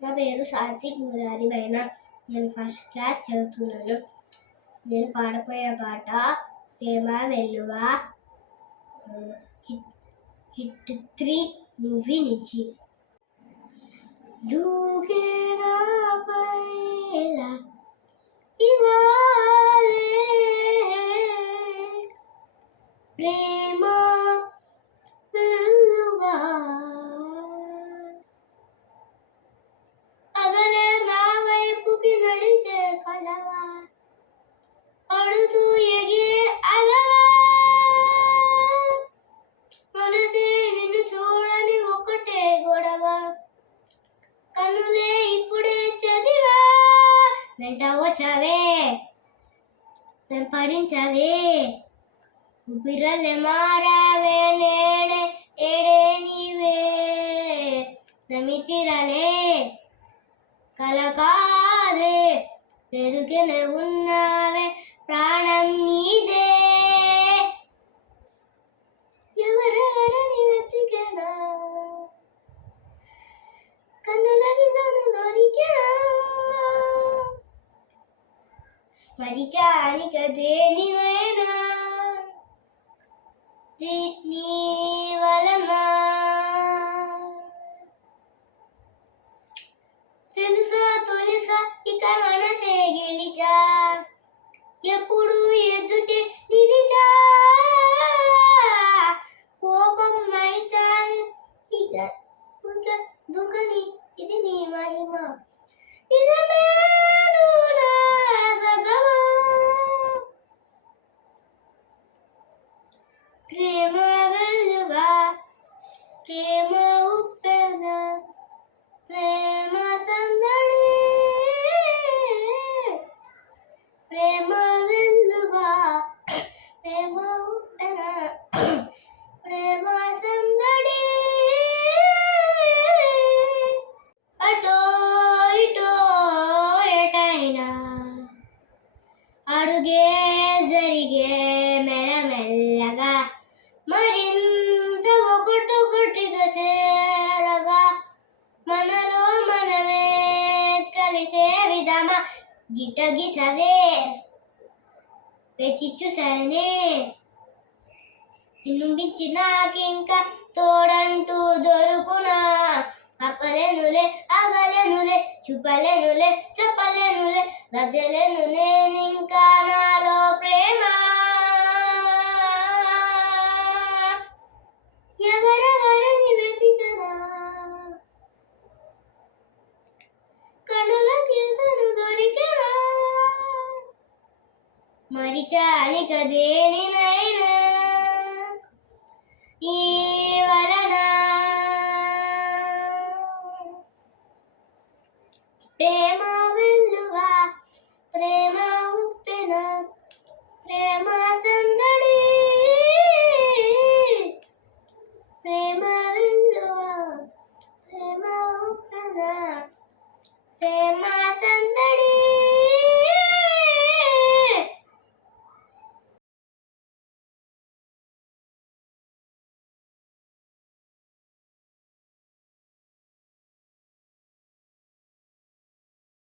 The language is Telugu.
నా పేరు సాత్విక్ మురారి బైనా. నేను ఫస్ట్ క్లాస్ చదువుతున్నాను. నేను పాడపోయే పాట ప్రేమ వెల్లువ హిట్ 3 మూవీ నుంచి. దూకేనాపైలా ఇవాళే ప్రేమ వెల్లువ పగలే నా వైపుకి నడిచే కలవా పడుతూ ఎగిరే అలవా మనసే నిన్ను చూడని ఒకటే గొడవ కనులే ఇప్పుడే చదివా వెంట వచ్చావే వెంపడించవే ఊపిరలే మారావే నేడే ఏడే నీవే నమితిరలే కలకాదే ఎదుకనే ఉన్నావే ప్రాణం నీదే ఎవరెవరని వెతికెనా కన్నులకి తను దొరికెనా మరిచాని కదేనివైనా నీ వలన తెలుసా తొలిసా ఇక మనసే గెలిచా ఎప్పుడు ఎదుటే నిలిచా కోపం మరిచాను ఇక దుఃఖని ఇది నీ మహిమ నిజమే నువ్వు నా సగమా ప్రేమ వెల్లువ ప్రేమ ఉప్పెన ప్రేమ సందడి ప్రేమ వెల్లువ ప్రేమ ఉప్పెన ప్రేమ సందడి అటో ఇటో ఎటైనా అడుగే జరిగే మెల్లమెల్లగా మరింత ఒకటొకటిగా చేరగా మనలో మనమే కలిసే విధమా గిటగిసవే వేచి చూసానే నిన్ను మించి నాకింకా తోడంటూ దొరుకునా అప్పలేనులే అగలేనులే చూపలేనులే చెప్పలేనులే గజలేను నేనింకా నాలో ప్రేమ ఎవరెవరని వెతికనా కనులకి తను దొరికెనా మరిచాని కదేనినా